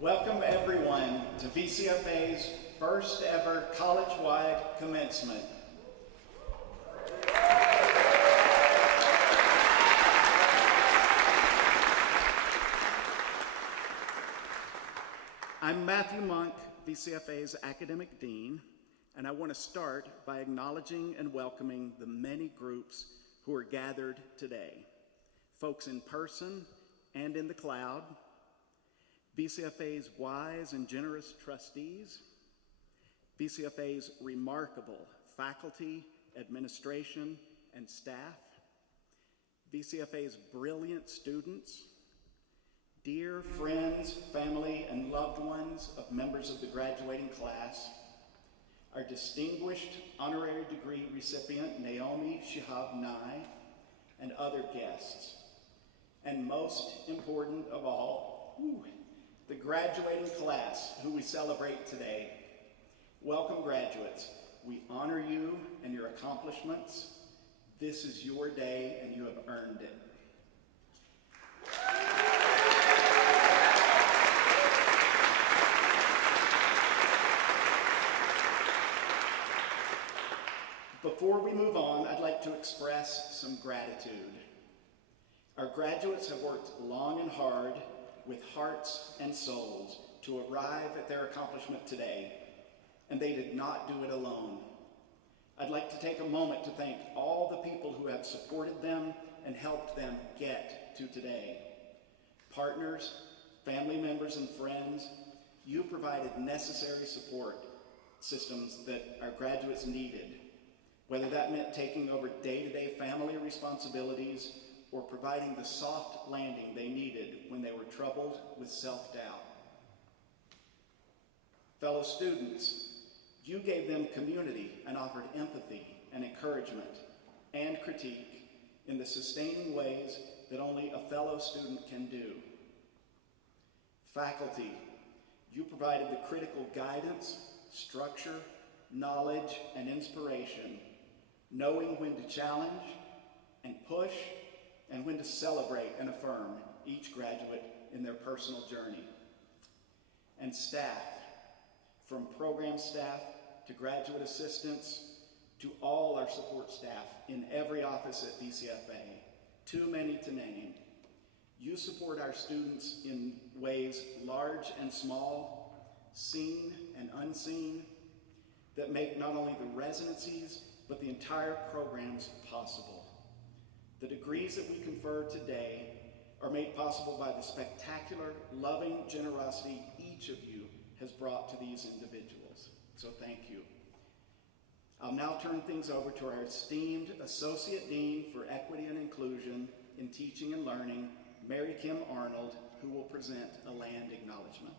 Welcome everyone to VCFA's first ever college-wide commencement. I'm Matthew Monk, VCFA's academic dean, and I want to start by acknowledging and welcoming the many groups who are gathered today. Folks in person and in the cloud, VCFA's wise and generous trustees, VCFA's remarkable faculty, administration, and staff, VCFA's brilliant students, dear friends, family, and loved ones of members of the graduating class, our distinguished honorary degree recipient, Naomi Shihab Nye, and other guests. And most important of all, the graduating class who we celebrate today. Welcome, graduates. We honor you and your accomplishments. This is your day and you have earned it. Before we move on, I'd like to express some gratitude. Our graduates have worked long and hard with hearts and souls to arrive at their accomplishment today, and they did not do it alone. I'd like to take a moment to thank all the people who have supported them and helped them get to today. Partners, family members, and friends, you provided necessary support systems that our graduates needed, whether that meant taking over day-to-day family responsibilities or providing the soft landing they needed when they were troubled with self-doubt. Fellow students, you gave them community and offered empathy and encouragement and critique in the sustaining ways that only a fellow student can do. Faculty, you provided the critical guidance, structure, knowledge, and inspiration, knowing when to challenge and push, and when to celebrate and affirm each graduate in their personal journey. And staff, from program staff to graduate assistants to all our support staff in every office at VCFA, too many to name, you support our students in ways large and small, seen and unseen, that make not only the residencies, but the entire programs possible. The degrees that we confer today are made possible by the spectacular, loving generosity each of you has brought to these individuals. So thank you. I'll now turn things over to our esteemed Associate Dean for Equity and Inclusion in Teaching and Learning, Mary Kim Arnold, who will present a land acknowledgement.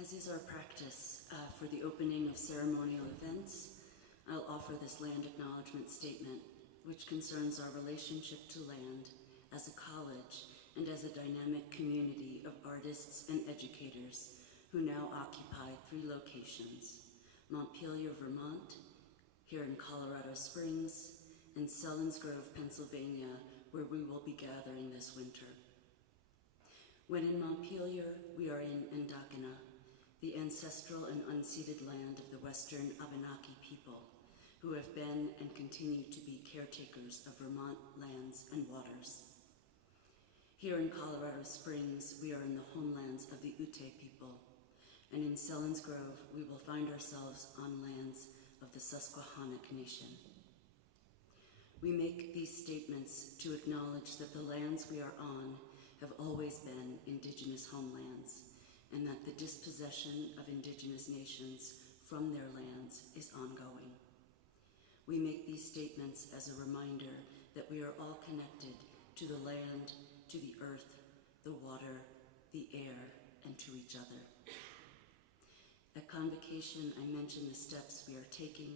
As is our practice for the opening of ceremonial events, I'll offer this land acknowledgement statement, which concerns our relationship to land as a college and as a dynamic community of artists and educators who now occupy 3 locations: Montpelier, Vermont, here in Colorado Springs, and Selinsgrove, Pennsylvania, where we will be gathering this winter. When in Montpelier, we are in Endakina, the ancestral and unceded land of the Western Abenaki people, who have been and continue to be caretakers of Vermont lands and waters. Here in Colorado Springs, we are in the homelands of the Ute people, and in Selinsgrove, we will find ourselves on lands of the Susquehannock Nation. We make these statements to acknowledge that the lands we are on have always been Indigenous homelands, and that the dispossession of Indigenous nations from their lands is ongoing. We make these statements as a reminder that we are all connected to the land, to the earth, the water, the air, and to each other. At Convocation, I mentioned the steps we are taking,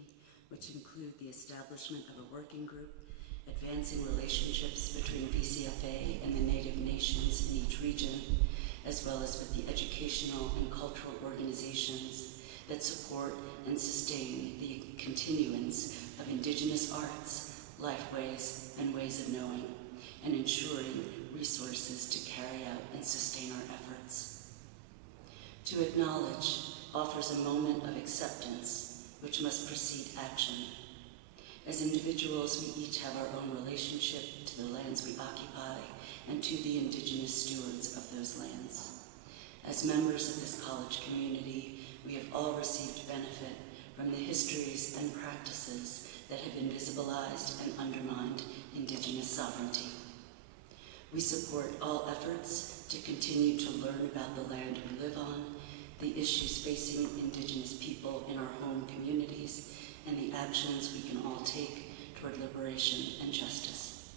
which include the establishment of a working group, advancing relationships between VCFA and the Native nations in each region, as well as with the educational and cultural organizations that support and sustain the continuance of Indigenous arts, lifeways, and ways of knowing, and ensuring resources to carry out and sustain our efforts. To acknowledge offers a moment of acceptance, which must precede action. As individuals, we each have our own relationship to the lands we occupy and to the Indigenous stewards of those lands. As members of this college community, we have all received benefit from the histories and practices that have invisibilized and undermined Indigenous sovereignty. We support all efforts to continue to learn about the land we live on, the issues facing Indigenous people in our home communities, and the actions we can all take toward liberation and justice.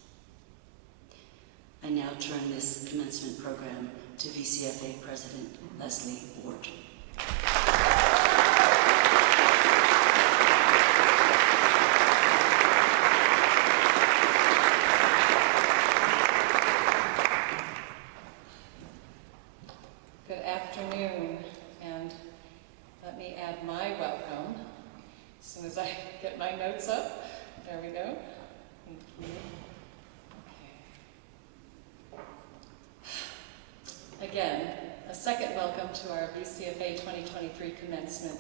I now turn this commencement program to VCFA President Leslie Ward. Good afternoon, and let me add my welcome as soon as I get my notes up. There we go. Thank you. Okay. Again, a second welcome to our VCFA 2023 commencement,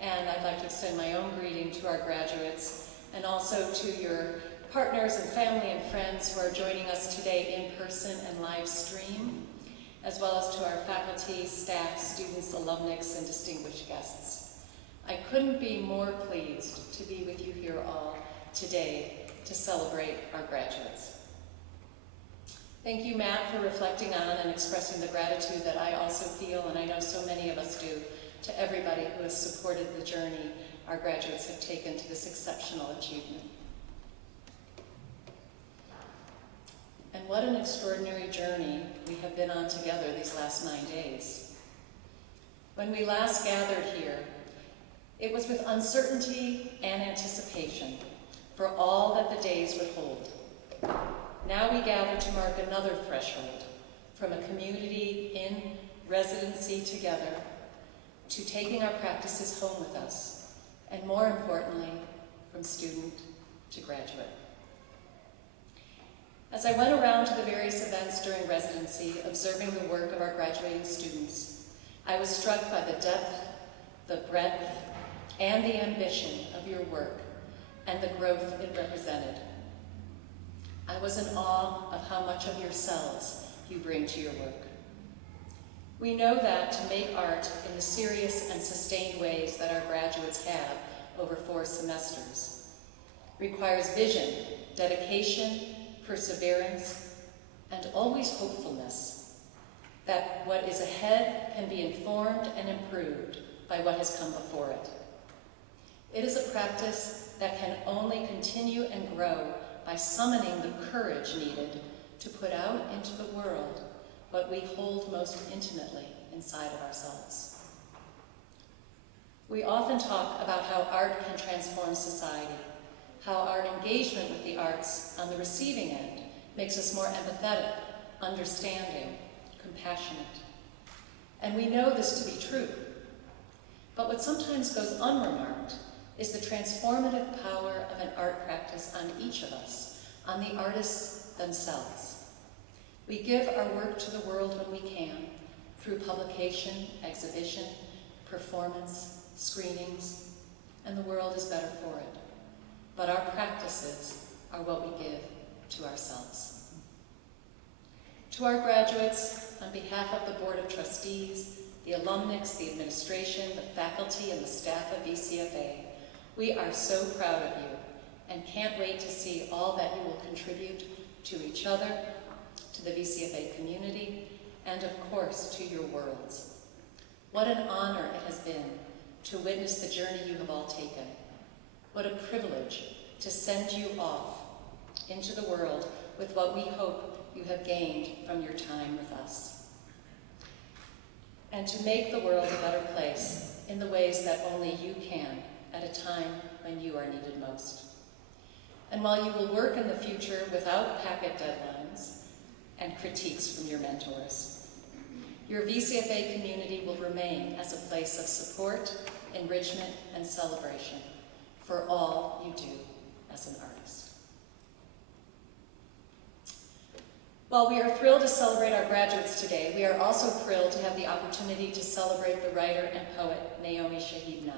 and I'd like to extend my own greeting to our graduates and also to your partners and family and friends who are joining us today in person and live stream, as well as to our faculty, staff, students, alumnus, and distinguished guests. I couldn't be more pleased to be with you here all today to celebrate our graduates. Thank you, Matt, for reflecting on and expressing the gratitude that I also feel, and I know so many of us do, to everybody who has supported the journey our graduates have taken to this exceptional achievement. And what an extraordinary journey we have been on together these last 9 days. When we last gathered here, it was with uncertainty and anticipation for all that the days would hold. Now we gather to mark another threshold, from a community in residency together to taking our practices home with us, and more importantly, from student to graduate. As I went around to the various events during residency, observing the work of our graduating students, I was struck by the depth, the breadth, and the ambition of your work and the growth it represented. I was in awe of how much of yourselves you bring to your work. We know that to make art in the serious and sustained ways that our graduates have over 4 semesters requires vision, dedication, perseverance, and always hopefulness that what is ahead can be informed and improved by what has come before it. It is a practice that can only continue and grow by summoning the courage needed to put out into the world what we hold most intimately inside of ourselves. We often talk about how art can transform society, how our engagement with the arts on the receiving end makes us more empathetic, understanding, compassionate. And we know this to be true. But what sometimes goes unremarked is the transformative power of an art practice on each of us, on the artists themselves. We give our work to the world when we can, through publication, exhibition, performance, screenings, and the world is better for it. But our practices are what we give to ourselves. To our graduates, on behalf of the Board of Trustees, the alumnus, the administration, the faculty, and the staff of VCFA, we are so proud of you and can't wait to see all that you will contribute to each other, to the VCFA community, and of course to your worlds. What an honor it has been to witness the journey you have all taken. What a privilege to send you off into the world with what we hope you have gained from your time with us. And to make the world a better place in the ways that only you can at a time when you are needed most. And while you will work in the future without packet deadlines and critiques from your mentors, your VCFA community will remain as a place of support, enrichment, and celebration for all you do as an artist. While we are thrilled to celebrate our graduates today, we are also thrilled to have the opportunity to celebrate the writer and poet Naomi Shahid Nye,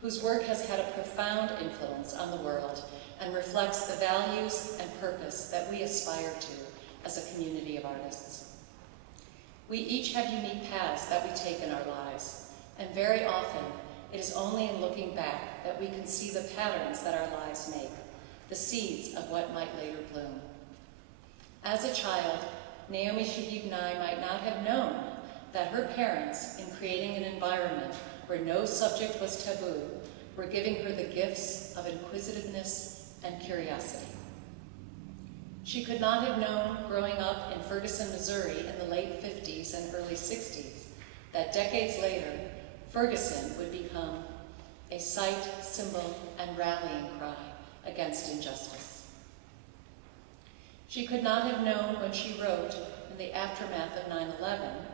whose work has had a profound influence on the world and reflects the values and purpose that we aspire to as a community of artists. We each have unique paths that we take in our lives, and very often it is only in looking back that we can see the patterns that our lives make, the seeds of what might later bloom. As a child, Naomi Shahid Nye might not have known that her parents, in creating an environment where no subject was taboo, were giving her the gifts of inquisitiveness and curiosity. She could not have known, growing up in Ferguson, Missouri in the late 50s and early 60s, that decades later, Ferguson would become a sight, symbol, and rallying cry against injustice. She could not have known when she wrote in the aftermath of 9/11,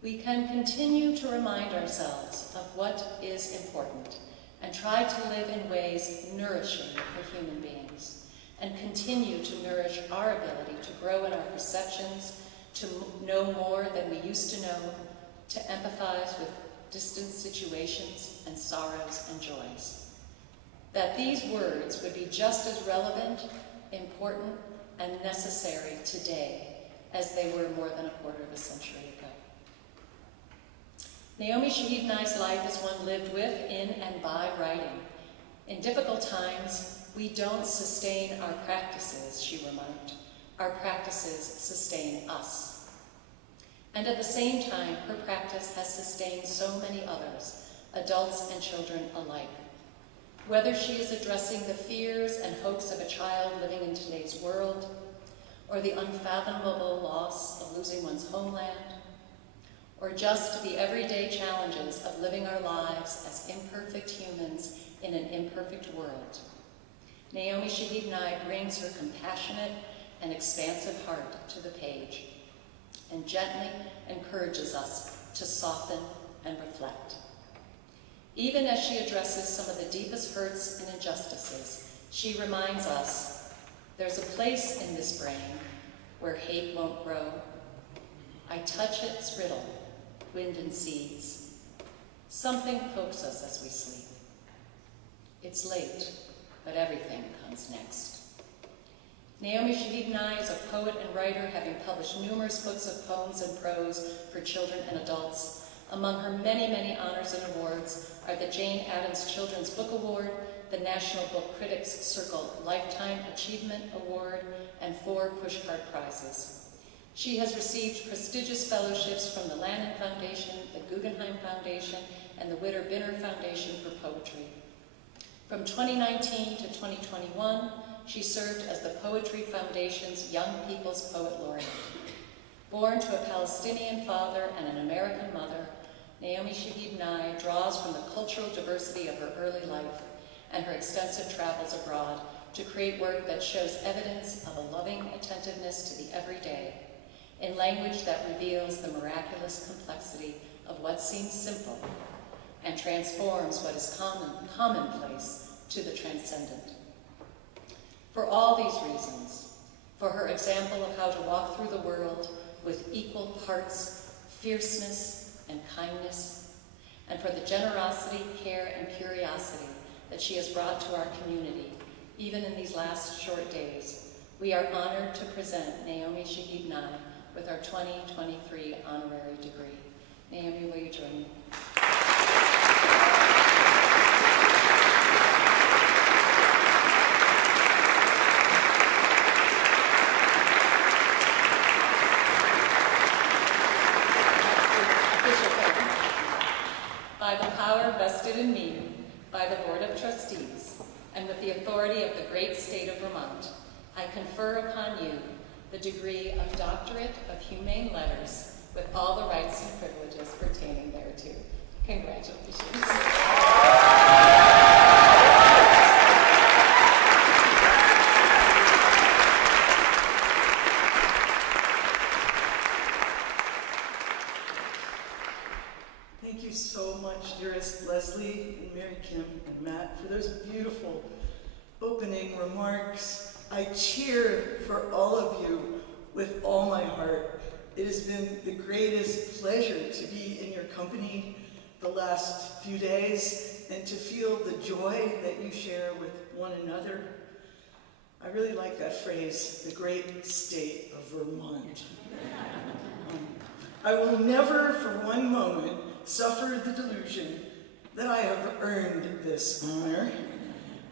"We can continue to remind ourselves of what is important and try to live in ways nourishing for human beings, and continue to nourish our ability to grow in our perceptions, to know more than we used to know, to empathize with distant situations and sorrows and joys." That these words would be just as relevant, important, and necessary today as they were more than a quarter of a century ago. Naomi Shahid Nye's life is one lived with, in, and by writing. In difficult times, we don't sustain our practices, she remarked. Our practices sustain us. And at the same time, her practice has sustained so many others, adults and children alike. Whether she is addressing the fears and hopes of a child living in today's world, or the unfathomable loss of losing one's homeland, or just the everyday challenges of living our lives as imperfect humans in an imperfect world, Naomi Shahid Nye brings her compassionate and expansive heart to the page and gently encourages us to soften and reflect. Even as she addresses some of the deepest hurts and injustices, she reminds us there's a place in this brain where hate won't grow. I touch its riddle, wind and seeds. Something pokes us as we sleep. It's late, but everything comes next. Naomi Shahid Nye is a poet and writer, having published numerous books of poems and prose for children and adults. Among her many, many honors and awards are the Jane Addams Children's Book Award, the National Book Critics Circle Lifetime Achievement Award, and 4 Pushcart Prizes. She has received prestigious fellowships from the Lannan Foundation, the Guggenheim Foundation, and the Witter Binner Foundation for Poetry. From 2019 to 2021, she served as the Poetry Foundation's Young People's Poet Laureate. Born to a Palestinian father and an American mother, Naomi Shahid Nye draws from the cultural diversity of her early life and her extensive travels abroad to create work that shows evidence of a loving attentiveness to the everyday, in language that reveals the miraculous complexity of what seems simple and transforms what is commonplace to the transcendent. For all these reasons, for her example of how to walk through the world with equal parts fierceness and kindness, and for the generosity, care, and curiosity that she has brought to our community, even in these last short days, we are honored to present Naomi Shahid Nye with our 2023 honorary degree. Naomi, will you join me? By the power vested in me by the Board of Trustees, and with the authority of the great state of Vermont, I confer upon you the degree of Doctorate of Humane Letters with all the rights and privileges pertaining thereto. Congratulations. so much, dearest Leslie and Mary Kim and Matt, for those beautiful opening remarks. I cheer for all of you with all my heart. It has been the greatest pleasure to be in your company the last few days and to feel the joy that you share with one another. I really like that phrase, the great state of Vermont. I will never for one moment suffer the delusion that I have earned this honor,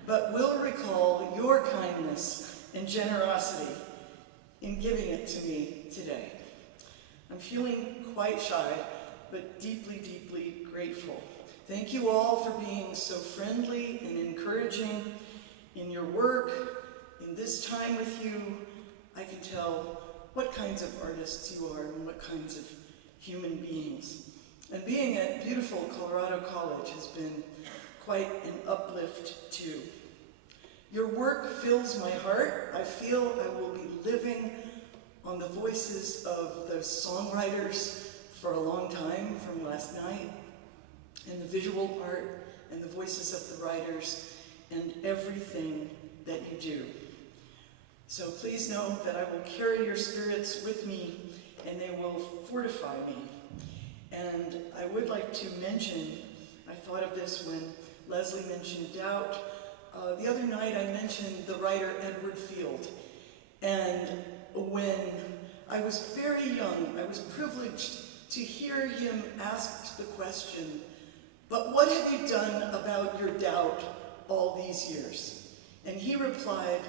but will recall your kindness and generosity in giving it to me today. I'm feeling quite shy, but deeply, deeply grateful. Thank you all for being so friendly and encouraging in your work. In this time with you, I can tell what kinds of artists you are and what kinds of human beings. And being at beautiful Colorado College has been quite an uplift too. Your work fills my heart. I feel I will be living on the voices of those songwriters for a long time from last night, and the visual art and the voices of the writers and everything that you do. So please know that I will carry your spirits with me and they will fortify me. And I would like to mention, I thought of this when Leslie mentioned doubt. The other night I mentioned the writer Edward Field. And when I was very young, I was privileged to hear him asked the question, "But what have you done about your doubt all these years?" And he replied,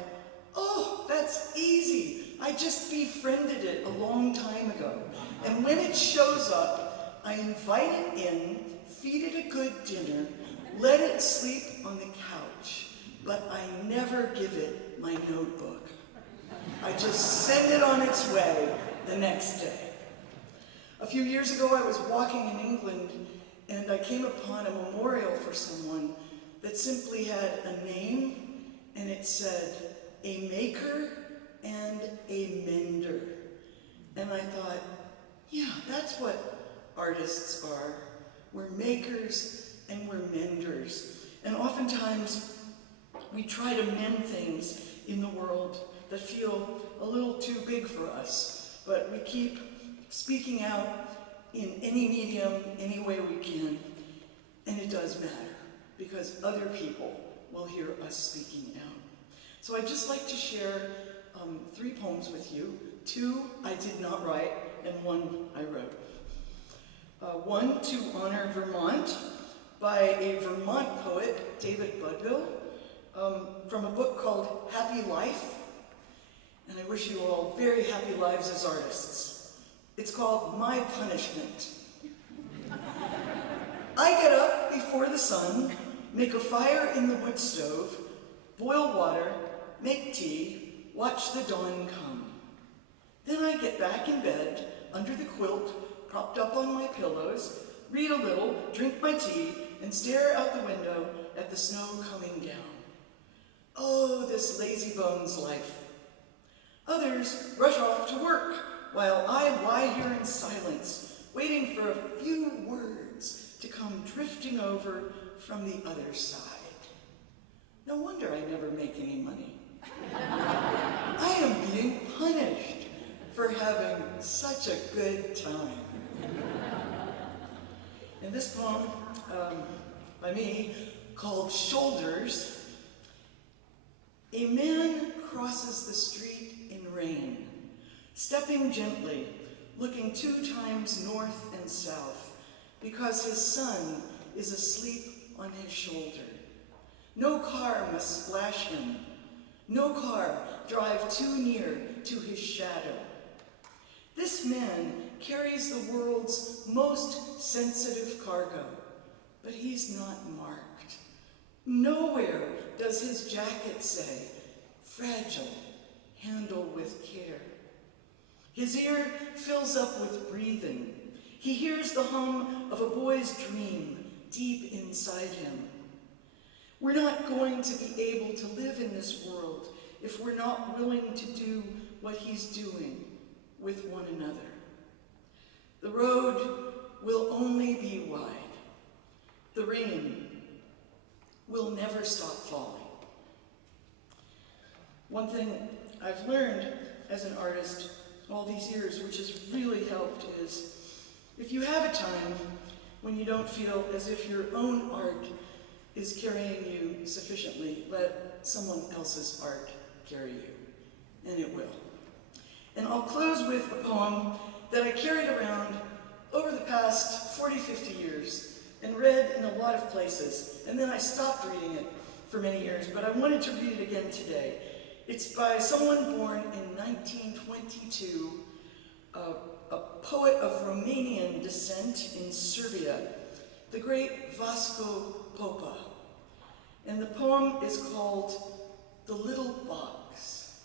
"Oh, that's easy. I just befriended it a long time ago. And when it shows up, I invite it in, feed it a good dinner, let it sleep on the couch, but I never give it my notebook. I just send it on its way the next day." A few years ago, I was walking in England and I came upon a memorial for someone that simply had a name and it said, "A maker and a mender." And I thought, yeah, that's what artists are. We're makers and we're menders. And oftentimes we try to mend things in the world that feel a little too big for us, but we keep speaking out in any medium, any way we can, and it does matter because other people will hear us speaking out. So I'd just like to share 3 poems with you. 2 I did not write, and 1 I wrote. One to honor Vermont by a Vermont poet, David Budville, from a book called Happy Life. And I wish you all very happy lives as artists. It's called My Punishment. I get up before the sun, make a fire in the wood stove, boil water, make tea, watch the dawn come. Then I get back in bed, under the quilt, propped up on my pillows, read a little, drink my tea, and stare out the window at the snow coming down. Oh, this lazy bones life. Others rush off to work, while I lie here in silence, waiting for a few words to come drifting over from the other side. No wonder I never make any money. I am being punished for having such a good time. In this poem, by me, called Shoulders, a man crosses the street in rain, stepping gently, looking 2 times north and south, because his son is asleep on his shoulder. No car must splash him. No car drive too near to his shadow. This man carries the world's most sensitive cargo, but he's not marked. Nowhere does his jacket say, "Fragile, handle with care." His ear fills up with breathing. He hears the hum of a boy's dream deep inside him. We're not going to be able to live in this world if we're not willing to do what he's doing with one another. The road will only be wide The rain will never stop falling. One thing I've learned as an artist all these years, which has really helped, is if you have a time when you don't feel as if your own art is carrying you sufficiently, let someone else's art carry you, and it will. And I'll close with a poem that I carried around over the past 40, 50 years and read in a lot of places, and then I stopped reading it for many years, but I wanted to read it again today. It's by someone born in 1922, a poet of Romanian descent in Serbia, the great Vasco Popa. And the poem is called The Little Box.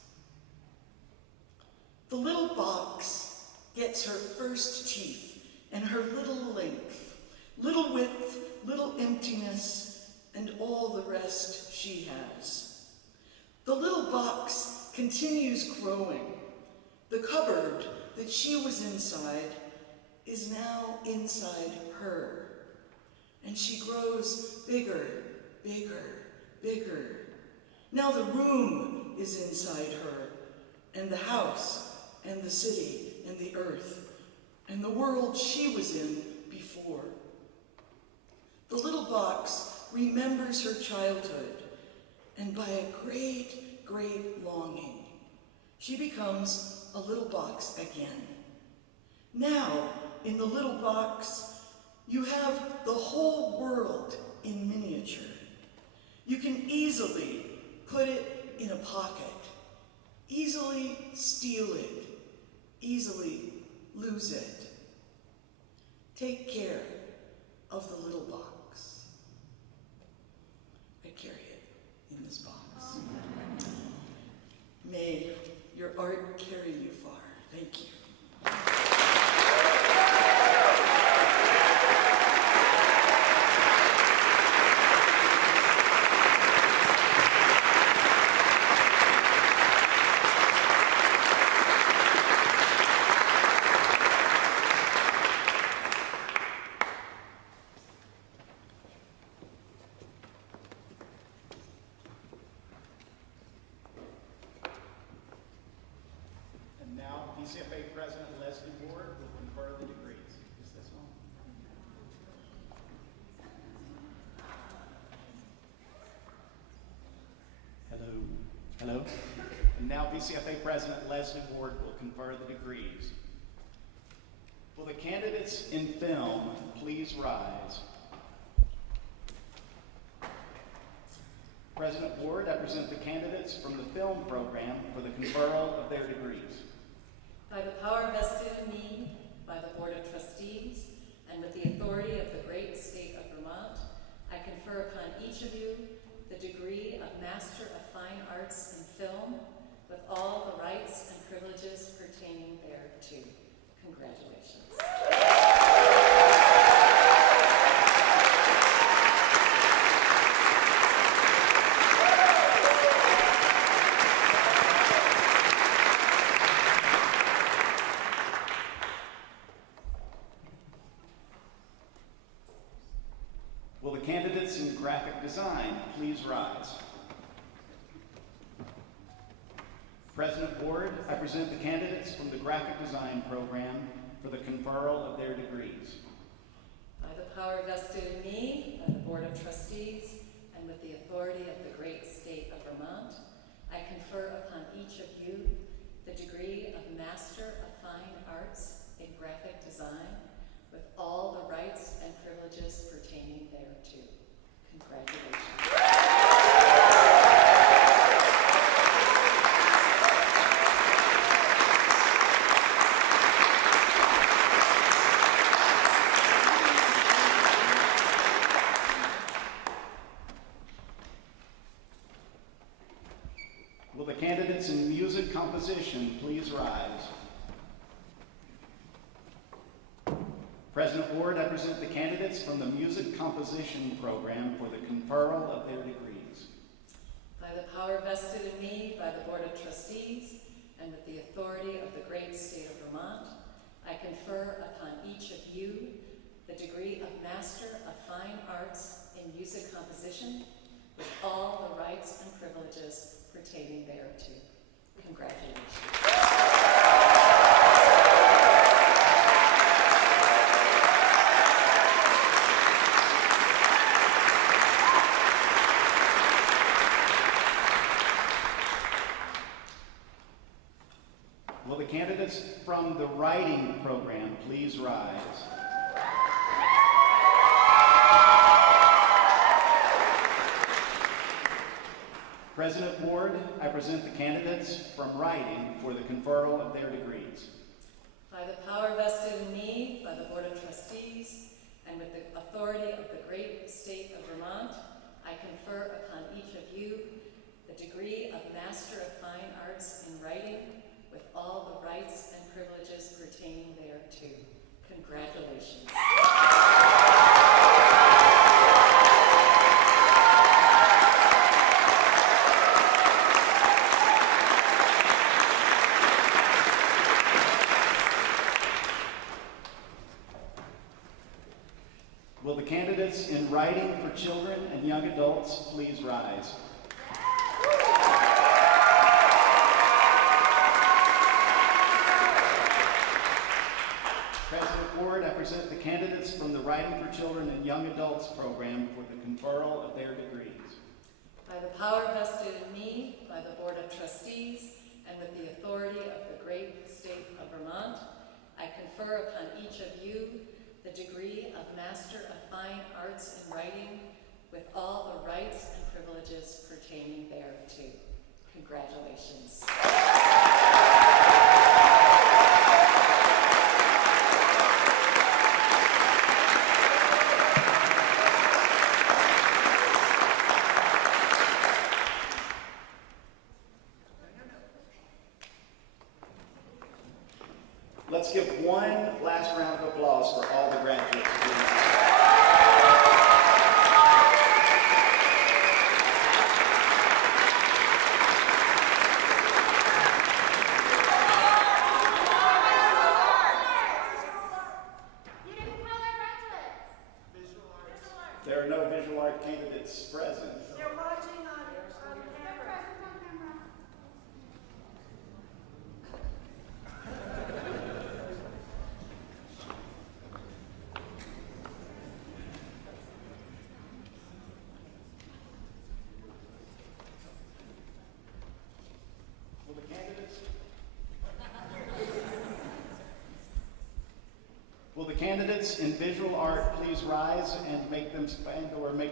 The little box gets her first teeth and her little length, little width, little emptiness, and all the rest she has. The little box continues growing. The cupboard that she was inside is now inside her. And she grows bigger, bigger, bigger. Now the room is inside her, and the house, and the city, and the earth, and the world she was in before. The little box remembers her childhood, and by a great, great longing, she becomes a little box again. Now, in the little box, you have the whole world in miniature. You can easily put it in a pocket, easily steal it, easily lose it. Take care of the little box. I carry it in this box. May your art carry you far. Thank you. Now, VCFA President Leslie Ward will confer the degrees. Is this on? Hello. Hello. And now, VCFA President Leslie Ward will confer the degrees. Will the candidates in film please rise? President Ward, I present the candidates from the film program for the conferral of their degrees. By the power vested in me by the Board of Trustees and with the authority of the great state of Vermont, I confer upon each of you the degree of Master of Fine Arts in Film with all the rights and privileges pertaining thereto. Congratulations. Will the candidates in graphic design please rise? President Ward, I present the candidates from the graphic design program for the conferral of their degrees. By the power vested in me by the Board of Trustees and with the authority of the great state of Vermont, I confer upon each of you the degree of Master of Fine Arts in Graphic Design with all the rights and privileges pertaining thereto. Congratulations. Will the candidates in music composition please rise? President Ward, I present the candidates from the music composition program for the conferral of their degrees. By the power vested in me by the Board of Trustees and with the authority of the great state of Vermont, I confer upon each of you the degree of Master of Fine Arts pertaining thereto. Congratulations. Will the candidates from the writing program please rise? President Ward, I present the candidates from writing for the conferral of their degrees. By the power vested in me by the Board of Trustees and with the authority of the great state of Vermont, I confer upon each of you the degree of Master of Fine Arts in Writing with all the rights and privileges pertaining thereto. Congratulations. Will the candidates in writing for children and young adults please rise? President Ward, I present the candidates from the Writing for Children and Young Adults program for the conferral of their degrees. By the power vested in me by the Board of Trustees and with the authority of the great state of Vermont, I confer upon each of you the degree of Master of Fine Arts in Writing with all the rights and privileges pertaining thereto. Congratulations. Let's give one last round of applause for all the graduates. There are no visual art candidates present. They're watching on camera. Will the candidates in visual art please rise and make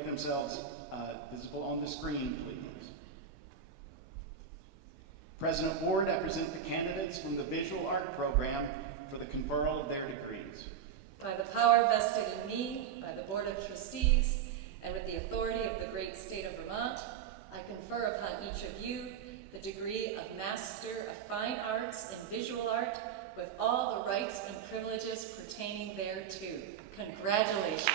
themselves visible on the screen, please? President Ward, I present the candidates from the visual art program for the conferral of their degrees. By the power vested in me by the Board of Trustees and with the authority of the great state of Vermont, I confer upon each of you the degree of Master of Fine Arts in Visual Art with all the rights and privileges pertaining thereto. Congratulations.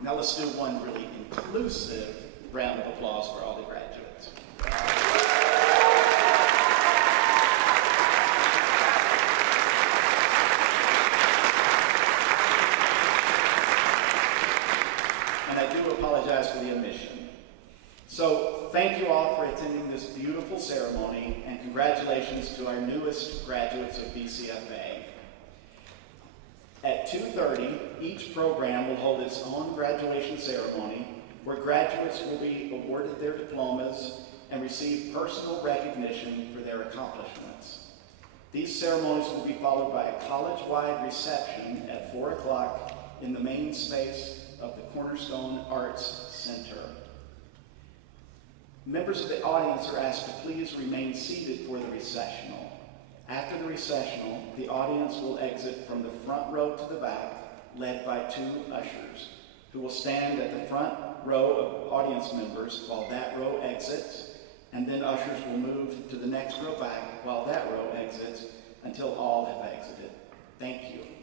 Now let's do one really inclusive round of applause for all the graduates. And I do apologize for the omission. So thank you all for attending this beautiful ceremony, and congratulations to our newest graduates of VCFA. At 2:30, each program will hold its own graduation ceremony where graduates will be awarded their diplomas and receive personal recognition for their accomplishments. These ceremonies will be followed by a college-wide reception at 4 o'clock in the main space of the Cornerstone Arts Center. Members of the audience are asked to please remain seated for the recessional. After the recessional, the audience will exit from the front row to the back, led by 2 ushers, who will stand at the front row of audience members while that row exits, and then ushers will move to the next row back while that row exits until all have exited. Thank you.